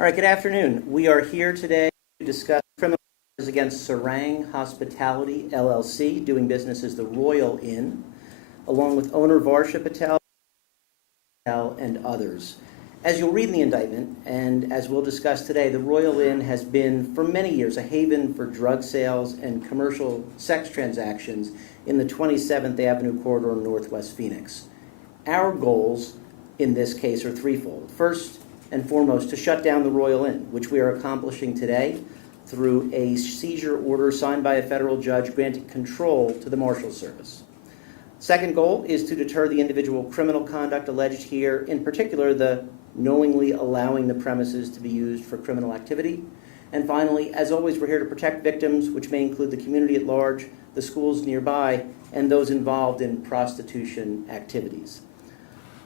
All right, good afternoon. We are here today to discuss criminal charges against Sarang Hospitality, LLC, doing business as the Royal Inn, along with owner Varsha Patel and others. As you'll read in the indictment, and as we'll discuss today, the Royal Inn has been for many years a haven for drug sales and commercial sex transactions in the 27th Avenue corridor in Northwest Phoenix. Our goals in this case are threefold. First and foremost, to shut down the Royal Inn, which we are accomplishing today through a seizure order signed by a federal judge granting control to the Marshals Service. Second goal is to deter the individual criminal conduct alleged here, in particular the knowingly allowing the premises to be used for criminal activity. And finally, as always, we're here to protect victims, which may include the community at large, the schools nearby, and those involved in prostitution activities.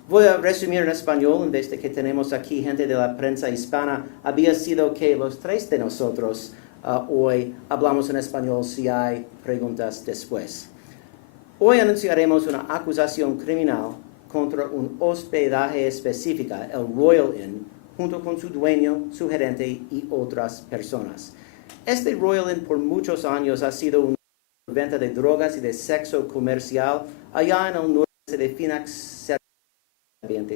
Voy a resumir en español en vez de que tenemos aquí gente de la prensa hispana. Había sido que los tres de nosotros hoy hablamos en español si hay preguntas después. Hoy anunciaremos una acusación criminal contra un hospedaje específica, el Royal Inn, junto con su dueño, su gerente y otras personas. Este Royal Inn por muchos años ha sido una venta de drogas y de sexo comercial allá en el norte de Phoenix. En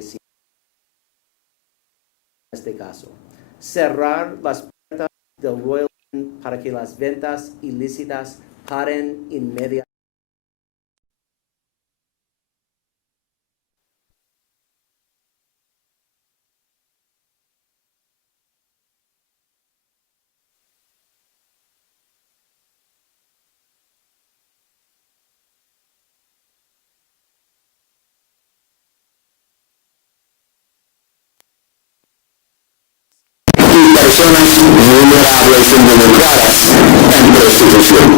este caso, cerrar las puertas del Royal Inn para que las ventas ilícitas paren inmediatamente. Personas vulnerables e involucradas en prostitución.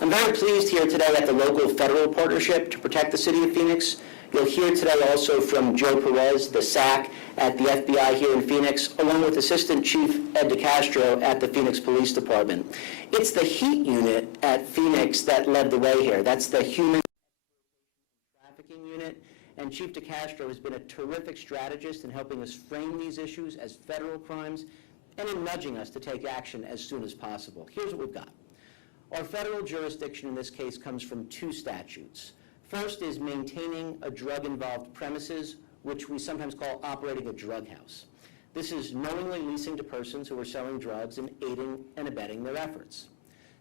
I'm very pleased here today at the local federal partnership to protect the city of Phoenix. You'll hear today also from Joe Perez, the SAC at the FBI here in Phoenix, along with Assistant Chief Ed DeCastro at the Phoenix Police Department. It's the HEAT unit at Phoenix that led the way here. That's the Human Trafficking Unit. And Chief DeCastro has been a terrific strategist in helping us frame these issues as federal crimes and in nudging us to take action as soon as possible. Here's what we've got. Our federal jurisdiction in this case comes from two statutes. First is maintaining a drug-involved premises, which we sometimes call operating a drug house. This is knowingly leasing to persons who are selling drugs and aiding and abetting their efforts.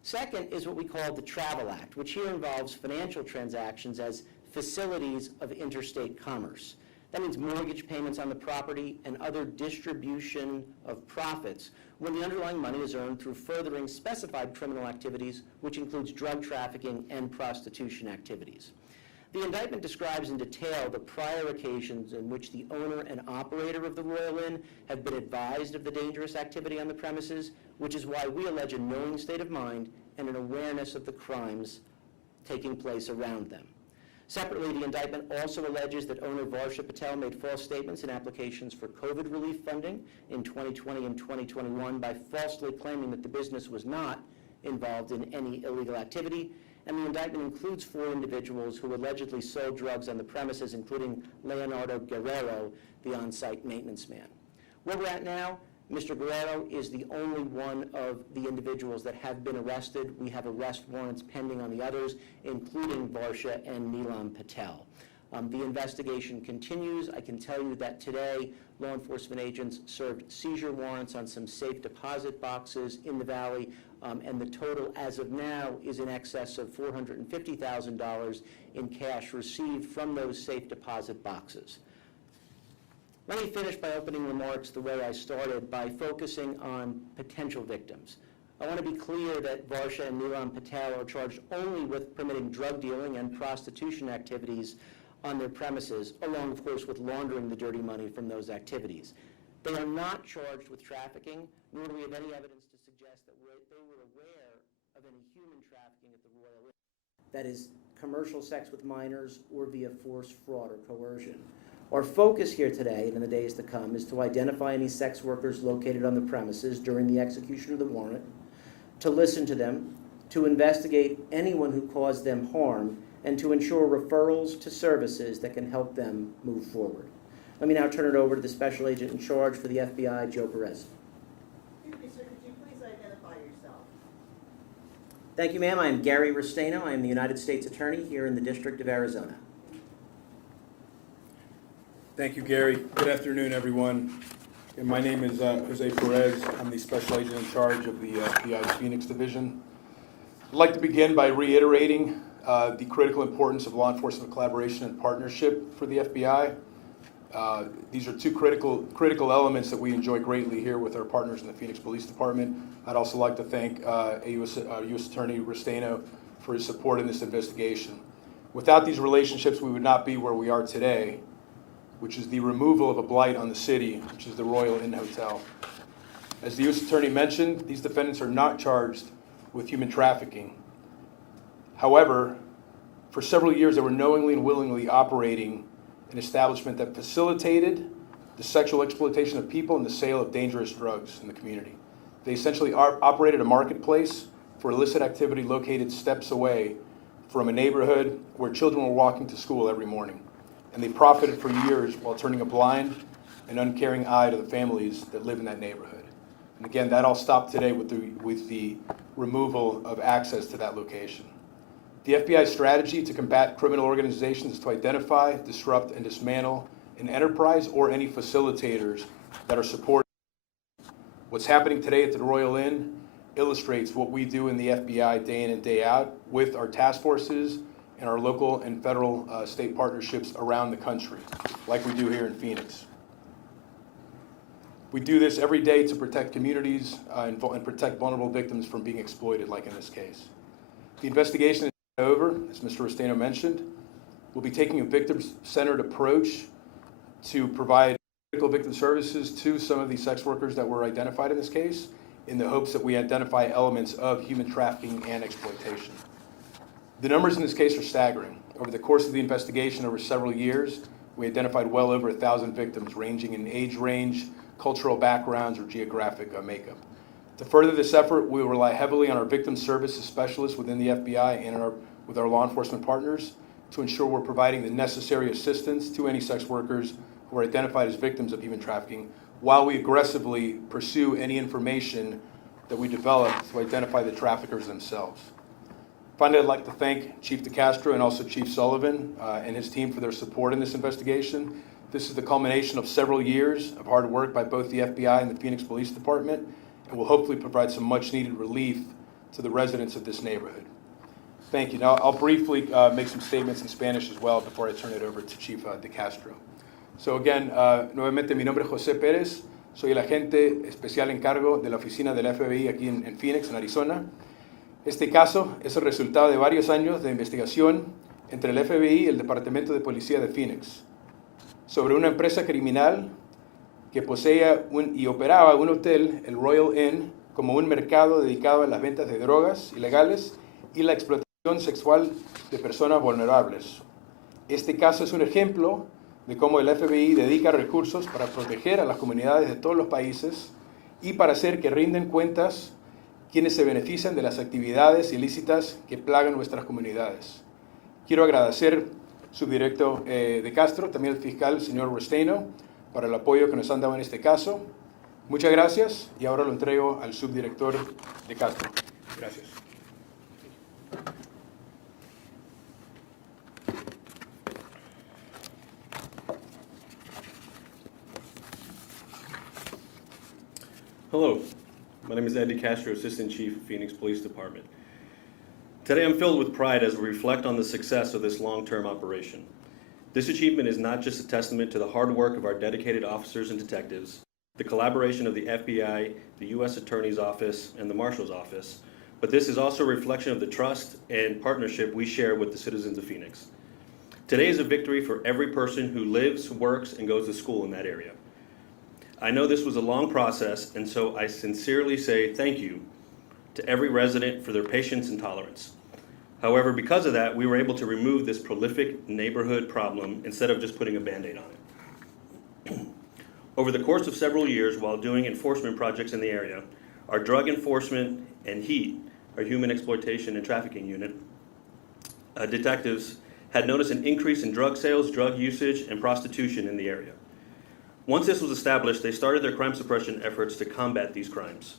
Second is what we call the Travel Act, which here involves financial transactions as facilities of interstate commerce. That means mortgage payments on the property and other distribution of profits when the underlying money is earned through furthering specified criminal activities, which includes drug trafficking and prostitution activities. The indictment describes in detail the prior occasions in which the owner and operator of the Royal Inn have been advised of the dangerous activity on the premises, which is why we allege a knowing state of mind and an awareness of the crimes taking place around them. Separately, the indictment also alleges that owner Varsha Patel made false statements in applications for COVID relief funding in 2020 and 2021 by falsely claiming that the business was not involved in any illegal activity. And the indictment includes 4 individuals who allegedly sold drugs on the premises, including Leonardo Guerrero, the on-site maintenance man. Where we're at now, Mr. Guerrero is the only one of the individuals that have been arrested. We have arrest warrants pending on the others, including Varsha and Neelam Patel. The investigation continues. I can tell you that today, law enforcement agents served seizure warrants on some safe deposit boxes in the valley, and the total as of now is in excess of $450,000 in cash received from those safe deposit boxes. Let me finish by opening remarks the way I started, by focusing on potential victims. I want to be clear that Varsha and Neelam Patel are charged only with permitting drug dealing and prostitution activities on their premises, along, of course, with laundering the dirty money from those activities. They are not charged with trafficking, nor do we have any evidence to suggest that they were aware of any human trafficking at the Royal Inn. That is, commercial sex with minors or via force, fraud, or coercion. Our focus here today and in the days to come is to identify any sex workers located on the premises during the execution of the warrant, to listen to them, to investigate anyone who caused them harm, and to ensure referrals to services that can help them move forward. Let me now turn it over to the Special Agent in charge for the FBI, Joe Perez. Excuse me, sir, could you please identify yourself? Thank you, ma'am. I am Gary Restaino. I am the United States Attorney here in the District of Arizona. Thank you, Gary. Good afternoon, everyone. And my name is Jose Perez. I'm the Special Agent in charge of the FBI's Phoenix Division. I'd like to begin by reiterating the critical importance of law enforcement collaboration and partnership for the FBI. These are two critical elements that we enjoy greatly here with our partners in the Phoenix Police Department. I'd also like to thank U.S. Attorney Restaino for his support in this investigation. Without these relationships, we would not be where we are today, which is the removal of a blight on the city, which is the Royal Inn Hotel. As the U.S. Attorney mentioned, these defendants are not charged with human trafficking. However, for several years, they were knowingly and willingly operating an establishment that facilitated the sexual exploitation of people and the sale of dangerous drugs in the community. They essentially operated a marketplace for illicit activity located steps away from a neighborhood where children were walking to school every morning. And they profited for years while turning a blind and uncaring eye to the families that live in that neighborhood. And again, that all stopped today with the removal of access to that location. The FBI's strategy to combat criminal organizations is to identify, disrupt, and dismantle an enterprise or any facilitators that are supporting. What's happening today at the Royal Inn illustrates what we do in the FBI day in and day out with our task forces and our local and federal state partnerships around the country, like we do here in Phoenix. We do this every day to protect communities and protect vulnerable victims from being exploited, like in this case. The investigation is over, as Mr. Restaino mentioned. We'll be taking a victim-centered approach to provide critical victim services to some of these sex workers that were identified in this case, in the hopes that we identify elements of human trafficking and exploitation. The numbers in this case are staggering. Over the course of the investigation over several years, we identified well over 1,000 victims ranging in age range, cultural backgrounds, or geographic makeup. To further this effort, we will rely heavily on our victim services specialists within the FBI and with our law enforcement partners to ensure we're providing the necessary assistance to any sex workers who are identified as victims of human trafficking, while we aggressively pursue any information that we develop to identify the traffickers themselves. Finally, I'd like to thank Chief DeCastro and also Chief Sullivan and his team for their support in this investigation. This is the culmination of several years of hard work by both the FBI and the Phoenix Police Department, and will hopefully provide some much-needed relief to the residents of this neighborhood. Thank you. Now, I'll briefly make some statements in Spanish as well before I turn it over to Chief DeCastro. So again, nuevamente, mi nombre es José Pérez. Soy el agente especial en cargo de la oficina del FBI aquí en Phoenix, en Arizona. Este caso es el resultado de varios años de investigación entre el FBI y el Departamento de Policía de Phoenix sobre una empresa criminal que poseía y operaba un hotel, el Royal Inn, como un mercado dedicado a las ventas de drogas ilegales y la explotación sexual de personas vulnerables. Este caso es un ejemplo de cómo el FBI dedica recursos para proteger a las comunidades de todos los países y para hacer que rinden cuentas quienes se benefician de las actividades ilícitas que plagan nuestras comunidades. Quiero agradecer subdirector de Castro, también el fiscal, señor Restaino, para el apoyo que nos han dado en este caso. Muchas gracias y ahora lo entrego al subdirector de Castro. Gracias. Hello, my name is Ed DeCastro, Assistant Chief of Phoenix Police Department. Today I'm filled with pride as we reflect on the success of this long-term operation. This achievement is not just a testament to the hard work of our dedicated officers and detectives, the collaboration of the FBI, the U.S. Attorney's Office, and the Marshal's Office, but this is also a reflection of the trust and partnership we share with the citizens of Phoenix. Today is a victory for every person who lives, works, and goes to school in that area. I know this was a long process, and so I sincerely say thank you to every resident for their patience and tolerance. However, because of that, we were able to remove this prolific neighborhood problem instead of just putting a Band-Aid on it. Over the course of several years, while doing enforcement projects in the area, our Drug Enforcement and HEAT, our Human Exploitation and Trafficking Unit, detectives had noticed an increase in drug sales, drug usage, and prostitution in the area. Once this was established, they started their crime suppression efforts to combat these crimes.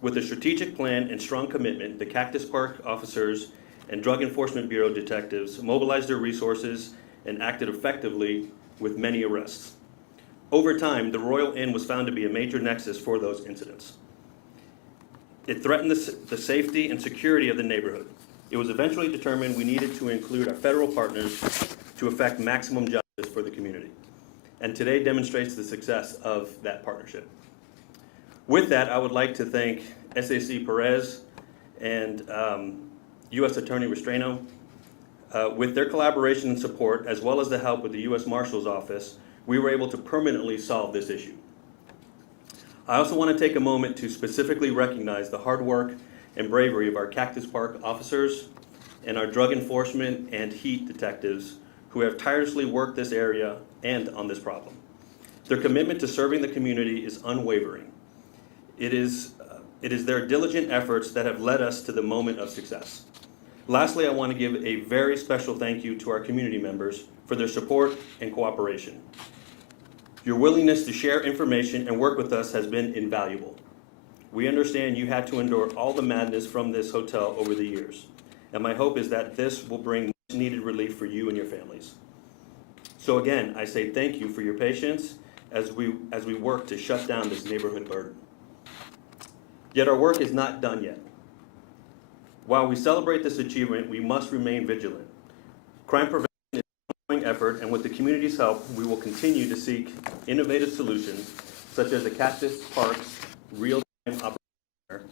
With a strategic plan and strong commitment, the Cactus Park officers and Drug Enforcement Bureau detectives mobilized their resources and acted effectively with many arrests. Over time, the Royal Inn was found to be a major nexus for those incidents. It threatened the safety and security of the neighborhood. It was eventually determined we needed to include our federal partners to effect maximum justice for the community. And today demonstrates the success of that partnership. With that, I would like to thank SAC Perez and U.S. Attorney Restreno. With their collaboration and support, as well as the help with the U.S. Marshal's Office, we were able to permanently solve this issue. I also want to take a moment to specifically recognize the hard work and bravery of our Cactus Park officers and our drug enforcement and heat detectives who have tirelessly worked this area and on this problem. Their commitment to serving the community is unwavering. It is their diligent efforts that have led us to the moment of success. Lastly, I want to give a very special thank you to our community members for their support and cooperation. Your willingness to share information and work with us has been invaluable. We understand you had to endure all the madness from this hotel over the years, and my hope is that this will bring much needed relief for you and your families. So again, I say thank you for your patience as we work to shut down this neighborhood burden. Yet our work is not done yet. While we celebrate this achievement, we must remain vigilant. Crime prevention is an ongoing effort, and with the community's help, we will continue to seek innovative solutions, such as the Cactus Park's real-time operation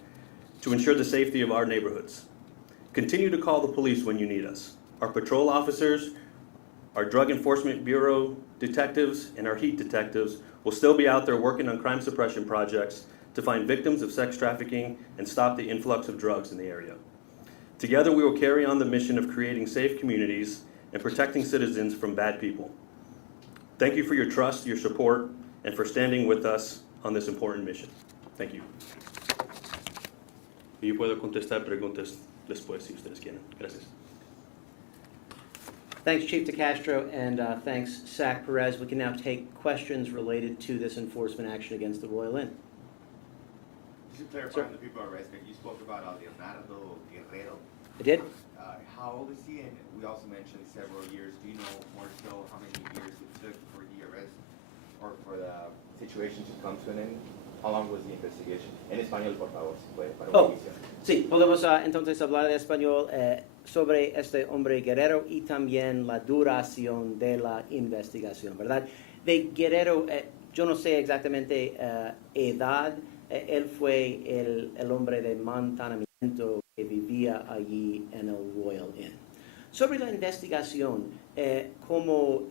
to ensure the safety of our neighborhoods. Continue to call the police when you need us. Our patrol officers, our Drug Enforcement Bureau detectives, and our heat detectives will still be out there working on crime suppression projects to find victims of sex trafficking and stop the influx of drugs in the area. Together, we will carry on the mission of creating safe communities and protecting citizens from bad people. Thank you for your trust, your support, and for standing with us on this important mission. Thank you. Y yo puedo contestar preguntas después si ustedes quieren. Gracias. Thanks, Chief DeCastro, and thanks, SAC Perez. We can now take questions related to this enforcement action against the Royal Inn. Just to clarify on the people arrested, you spoke about Leonardo Guerrero. I did? How old is he? And we also mentioned several years. Do you know more so how many years it took for the arrest or for the situation to come to an end? How long was the investigation? En español, por favor, si puede, para Oh, inicio. sí, podemos entonces hablar de español sobre este hombre Guerrero y también la duración de la investigación, ¿verdad? De Guerrero, yo no sé exactamente edad. Él fue el hombre de mantenimiento que vivía allí en el Royal Inn. Sobre la investigación, como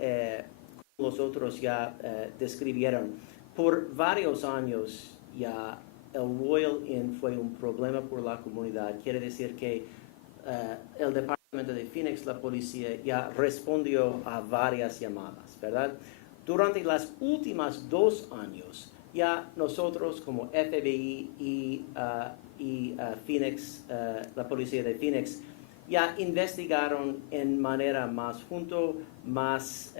los otros ya describieron, por varios años ya el Royal Inn fue un problema por la comunidad. Quiere decir que el departamento de Phoenix, la policía, ya respondió a varias llamadas, ¿verdad? Durante los últimos 2 años, ya nosotros como FBI y Phoenix, la policía de Phoenix, ya investigaron en manera más junto, más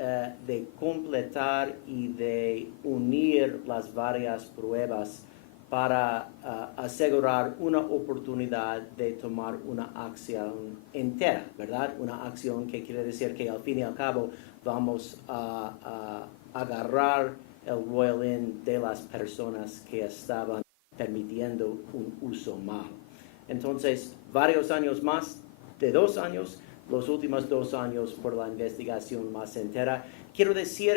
de completar y de unir las varias pruebas para asegurar una oportunidad de tomar una acción entera, ¿verdad? Una acción que quiere decir que al fin y al cabo vamos a agarrar el Royal Inn de las personas que estaban permitiendo un uso malo. Entonces, varios años más, de 2 años, los últimos 2 años por la investigación más entera. Quiero decir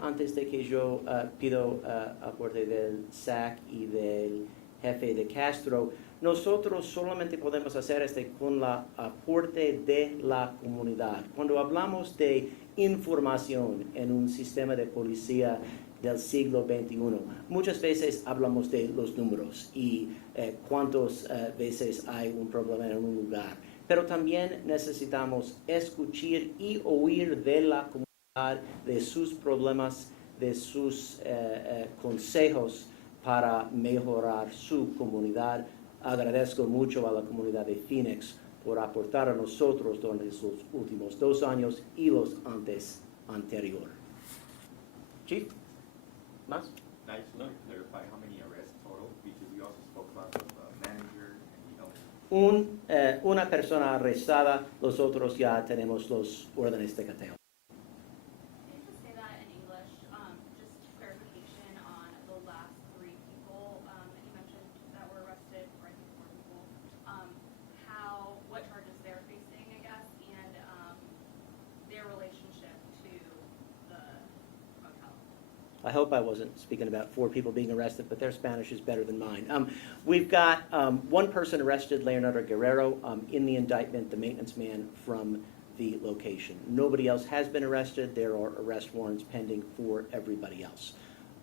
antes de que yo pido aporte del SAC y del jefe de Castro, nosotros solamente podemos hacer con el aporte de la comunidad. Cuando hablamos de información en un sistema de policía del siglo XXI, muchas veces hablamos de los números y cuántas veces hay un problema en un lugar. Pero también necesitamos escuchar y oír de la comunidad, de sus problemas, de sus consejos para mejorar su comunidad. Agradezco mucho a la comunidad de Phoenix por aportar a nosotros durante los últimos 2 años y los anteriores. Chief? Más? I just want to clarify how many arrests total, because we also spoke about the manager and the owner. Una persona arrestada, los otros ya tenemos los órdenes de cateo. Can you just say that in English? Just clarification on the last three people that you mentioned that were arrested, or I think four people. What charges they're facing, I guess, and their relationship to the motel. I hope I wasn't speaking about 4 people being arrested, but their Spanish is better than mine. We've got one person arrested, Leonardo Guerrero, in the indictment, the maintenance man from the location. Nobody else has been arrested. There are arrest warrants pending for everybody else.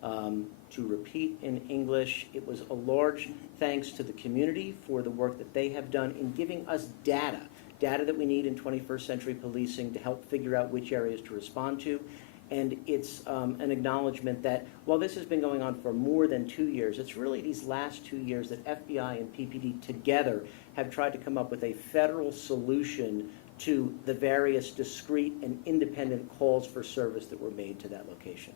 To repeat in English, it was a large thanks to the community for the work that they have done in giving us data that we need in 21st century policing to help figure out which areas to respond to. And it's an acknowledgement that while this has been going on for more than 2 years, it's really these last 2 years that FBI and PPD together have tried to come up with a federal solution to the various discrete and independent calls for service that were made to that location.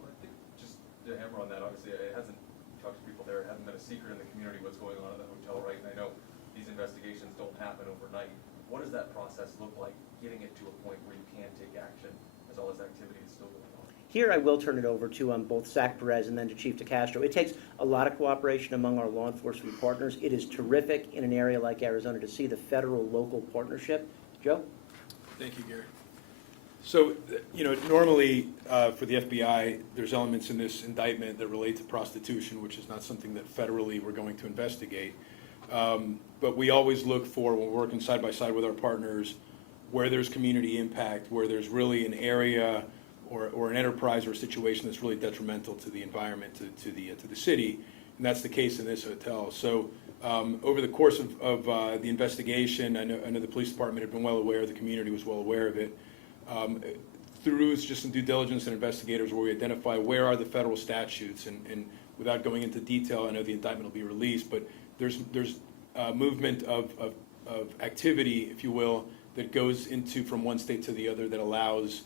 Well, I think just to hammer on that, obviously, it hasn't talked to people there, it hasn't been a secret in the community what's going on at the hotel, right? And I know these investigations don't happen overnight. What does that process look like, getting it to a point where you can take action as all this activity is still going on? Here I will turn it over to both Zach Perez and then to Chief DeCastro. It takes a lot of cooperation among our law enforcement partners. It is terrific in an area like Arizona to see the federal-local partnership. Joe? Thank you, Gary. So, normally for the FBI, there's elements in this indictment that relate to prostitution, which is not something that federally we're going to investigate. But we always look for, when we're working side by side with our partners, where there's community impact, where there's really an area or an enterprise or a situation that's really detrimental to the environment, to the city, and that's the case in this hotel. So over the course of the investigation, I know the police department had been well aware, the community was well aware of it. Through just some due diligence and investigators where we identify where are the federal statutes, and without going into detail, I know the indictment will be released, but there's movement of activity, if you will, that goes into from one state to the other that allows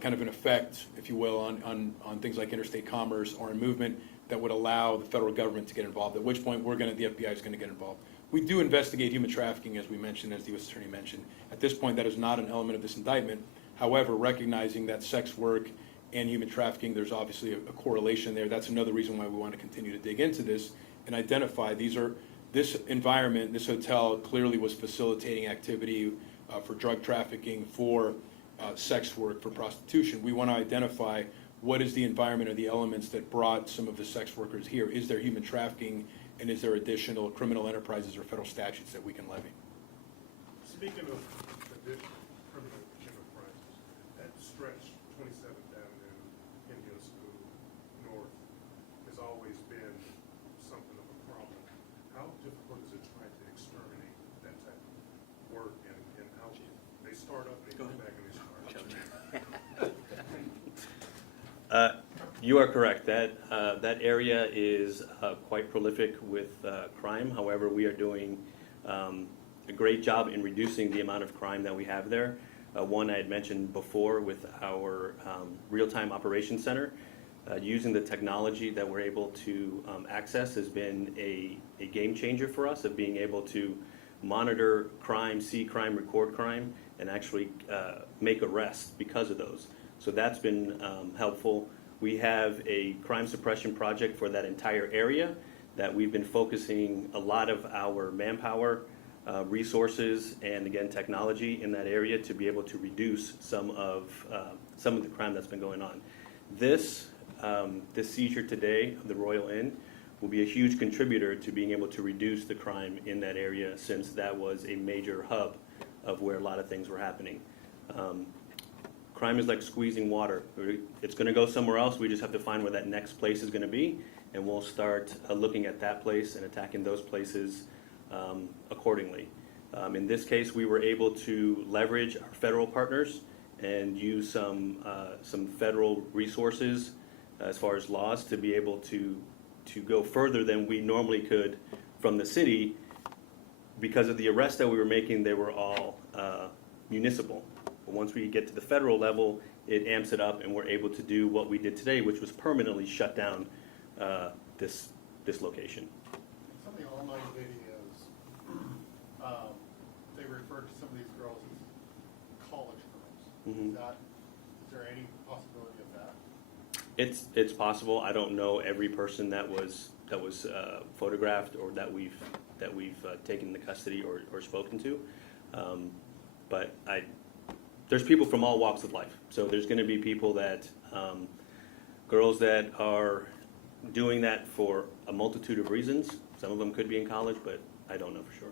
kind of an effect, if you will, on things like interstate commerce or a movement that would allow the federal government to get involved, at which point the FBI is going to get involved. We do investigate human trafficking, as we mentioned, as the U.S. Attorney mentioned. At this point, that is not an element of this indictment. However, recognizing that sex work and human trafficking, there's obviously a correlation there. That's another reason why we want to continue to dig into this and identify this environment, this hotel clearly was facilitating activity for drug trafficking, for sex work, for prostitution. We want to identify what is the environment or the elements that brought some of the sex workers here. Is there human trafficking, and is there additional criminal enterprises or federal statutes that we can levy? Speaking of additional criminal enterprises, that stretch 27th Avenue, Indian School North, has always been something of a problem. How difficult is it trying to exterminate that type of work, and how they start up, they come back and they start up? You are correct. That area is quite prolific with crime. However, we are doing a great job in reducing the amount of crime that we have there. One I had mentioned before with our real-time operations center. Using the technology that we're able to access has been a game changer for us, of being able to monitor crime, see crime, record crime, and actually make arrests because of those. So that's been helpful. We have a crime suppression project for that entire area that we've been focusing a lot of our manpower, resources, and again technology in that area to be able to reduce some of the crime that's been going on. This seizure today of the Royal Inn will be a huge contributor to being able to reduce the crime in that area, since that was a major hub of where a lot of things were happening. Crime is like squeezing water. It's going to go somewhere else. We just have to find where that next place is going to be, and we'll start looking at that place and attacking those places accordingly. In this case, we were able to leverage our federal partners and use some federal resources as far as laws to be able to go further than we normally could from the city. Because of the arrests that we were making, they were all municipal. But once we get to the federal level, it amps it up, and we're able to do what we did today, which was permanently shut down this location. Some of the online videos, they refer to some of these girls as college girls. Mhm. Is there any possibility of that? It's possible. I don't know every person that was photographed or that we've taken into custody or spoken to, but there's people from all walks of life. So there's going to be people that girls that are doing that for a multitude of reasons. Some of them could be in college, but I don't know for sure.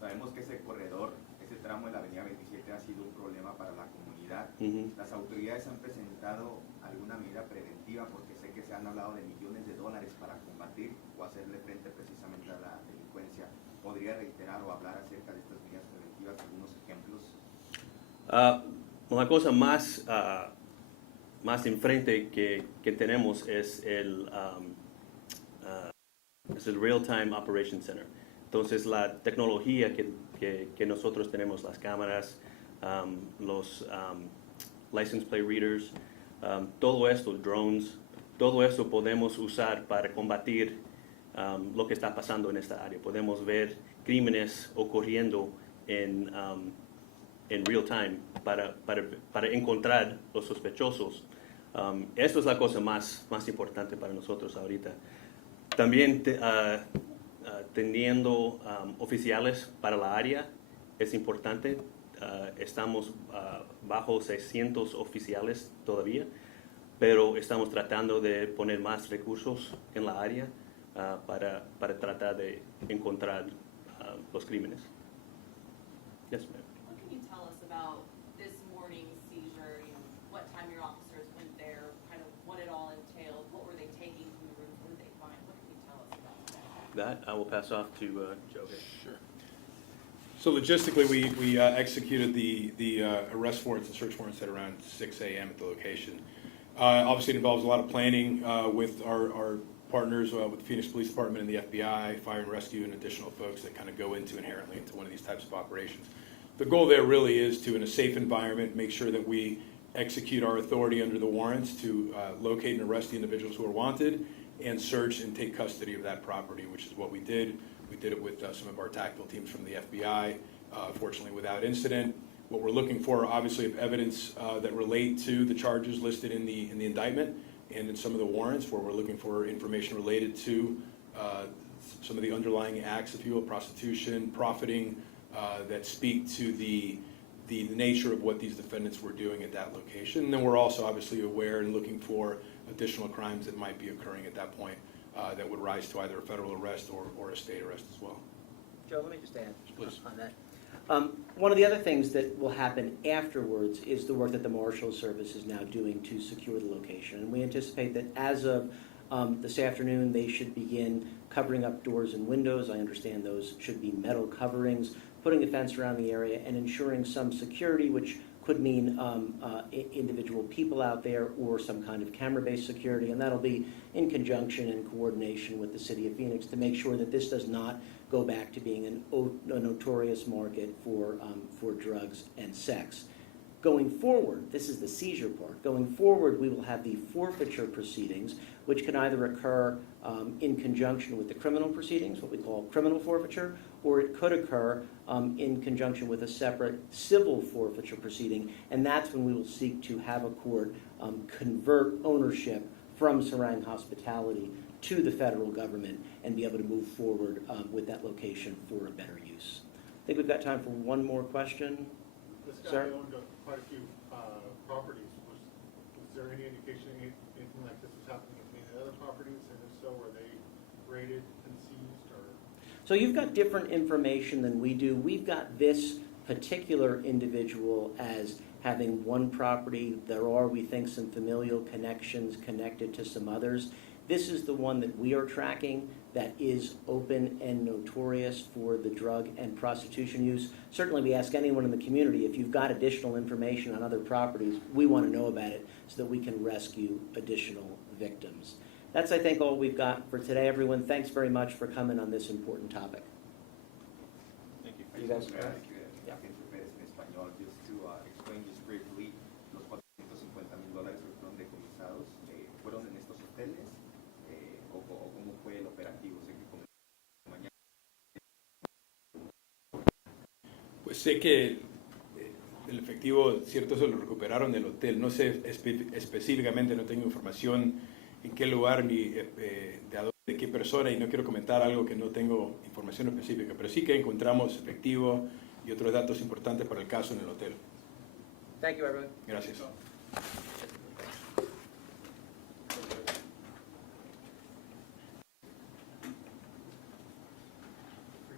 Sabemos que ese corredor, ese tramo de la avenida 27 ha sido un problema para la comunidad. Las autoridades han presentado alguna medida preventiva porque sé que se han hablado de millones de dólares para combatir o hacerle frente precisamente a la delincuencia. ¿Podría reiterar o hablar acerca de estas medidas preventivas, algunos ejemplos? La cosa más enfrente que tenemos es el Real-Time Operation Center. Entonces, la tecnología que nosotros tenemos, las cámaras, los license plate readers, todo esto, drones, todo esto podemos usar para combatir lo que está pasando en esta área. Podemos ver crímenes ocurriendo en real time para encontrar los sospechosos. Esto es la cosa más importante para nosotros ahorita. También teniendo oficiales para la área es importante. Estamos bajo 600 oficiales todavía, pero estamos tratando de poner más recursos en la área para tratar de encontrar los crímenes. Yes, ma'am. What can you tell us about this morning's seizure? You know, what time your officers went there, kind of what it all entailed, what were they taking from the room, what did they find? What can you tell us about that? That I will pass off to Joe. Sure. So logistically, we executed the arrest warrants and search warrants at around 6 a.m. at the location. Obviously, it involves a lot of planning with our partners, with the Phoenix Police Department and the FBI, Fire and Rescue, and additional folks that kind of go inherently into one of these types of operations. The goal there really is to, in a safe environment, make sure that we execute our authority under the warrants to locate and arrest the individuals who are wanted and search and take custody of that property, which is what we did. We did it with some of our tactical teams from the FBI, fortunately without incident. What we're looking for, obviously, of evidence that relate to the charges listed in the indictment and in some of the warrants, where we're looking for information related to some of the underlying acts, if you will, prostitution, profiting, that speak to the nature of what these defendants were doing at that location. And then we're also obviously aware and looking for additional crimes that might be occurring at that point that would rise to either a federal arrest or a state arrest as well. Joe, let me just add Please. on that. One of the other things that will happen afterwards is the work that the Marshal Service is now doing to secure the location. And we anticipate that as of this afternoon, they should begin covering up doors and windows. I understand those should be metal coverings, putting a fence around the area, and ensuring some security, which could mean individual people out there or some kind of camera-based security. And that'll be in conjunction and coordination with the City of Phoenix to make sure that this does not go back to being a notorious market for drugs and sex. Going forward, this is the seizure part. Going forward, we will have the forfeiture proceedings, which can either occur in conjunction with the criminal proceedings, what we call criminal forfeiture, or it could occur in conjunction with a separate civil forfeiture proceeding, and that's when we will seek to have a court convert ownership from Sarang Hospitality to the federal government and be able to move forward with that location for a better use. I think we've got time for one more question. This guy Sir? owned quite a few properties. Was there any indication anything like this was happening in any other properties? And if so, were they raided and seized or? So you've got different information than we do. We've got this particular individual as having one property. There are, we think, some familial connections connected to some others. This is the one that we are tracking that is open and notorious for the drug and prostitution use. Certainly, we ask anyone in the community, if you've got additional information on other properties, we want to know about it so that we can rescue additional victims. That's, I think, all we've got for today, everyone. Thanks very much for coming on this important topic. Thank you. You guys? Yeah. En español, just to explain just briefly, los $450,000 que fueron decomisados, ¿fueron en estos hoteles? O cómo fue el operativo? Sé que como mañana. Pues sé que el efectivo, cierto, se lo recuperaron del hotel. No sé específicamente, no tengo información en qué lugar ni de qué persona, y no quiero comentar algo que no tengo información específica, pero sí que encontramos efectivo y otros datos importantes para el caso en el hotel. Thank you, everyone. Gracias.